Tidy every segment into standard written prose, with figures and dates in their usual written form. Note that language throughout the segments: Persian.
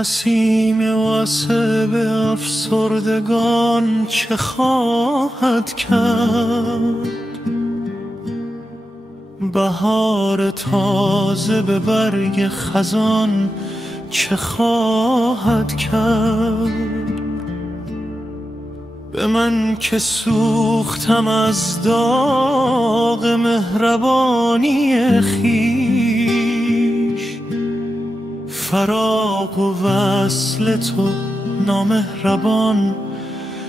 نسیم واسه به افسردگان چه خواهد کرد؟ بهار تازه به برگ خزان چه خواهد کرد؟ به من که سوختم از داغ مهربانی خویش، فراق و وصل تو نامهربان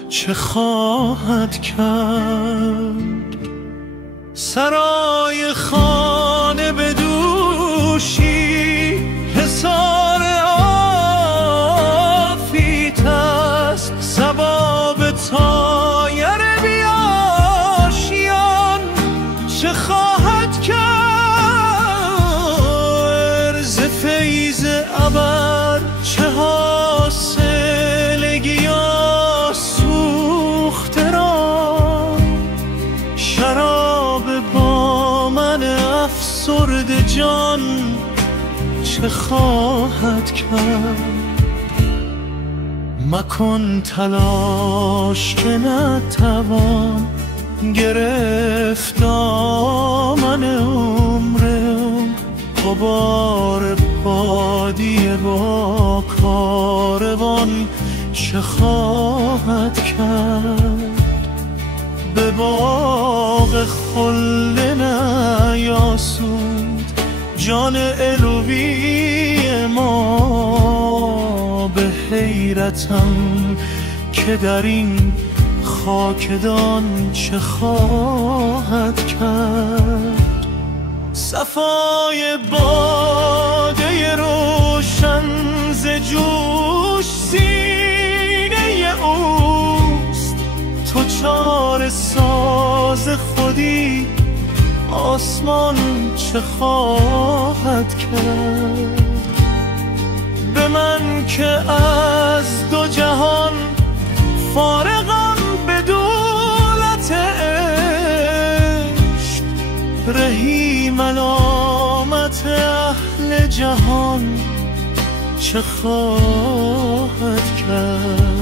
چه خواهد کرد؟ سرای خانه به دوشی حصار آفیت است، صبا به طایر بیاشیان چه خواهد کرد؟ ز فیض ابر چه حاصل گیا سوخته را، شراب با من افسرده جان چه خواهد کرد؟ مکن تلاش که نتوان گرفت دامن عمرم، غبار بادیه با کاروان چه خواهد کرد؟ به باغ خلد نیاسود جان الوی ما، به حیرتم که در این خاکدان چه خواهد کرد؟ صفای باده روشن ز جوش سینه اوست، تو چاره ساز خودی آسمان چه خواهد کرد؟ به من که از دو جهان فارغم به دولت عشق، رهی ملامت اهل جهان چه خواهد کرد؟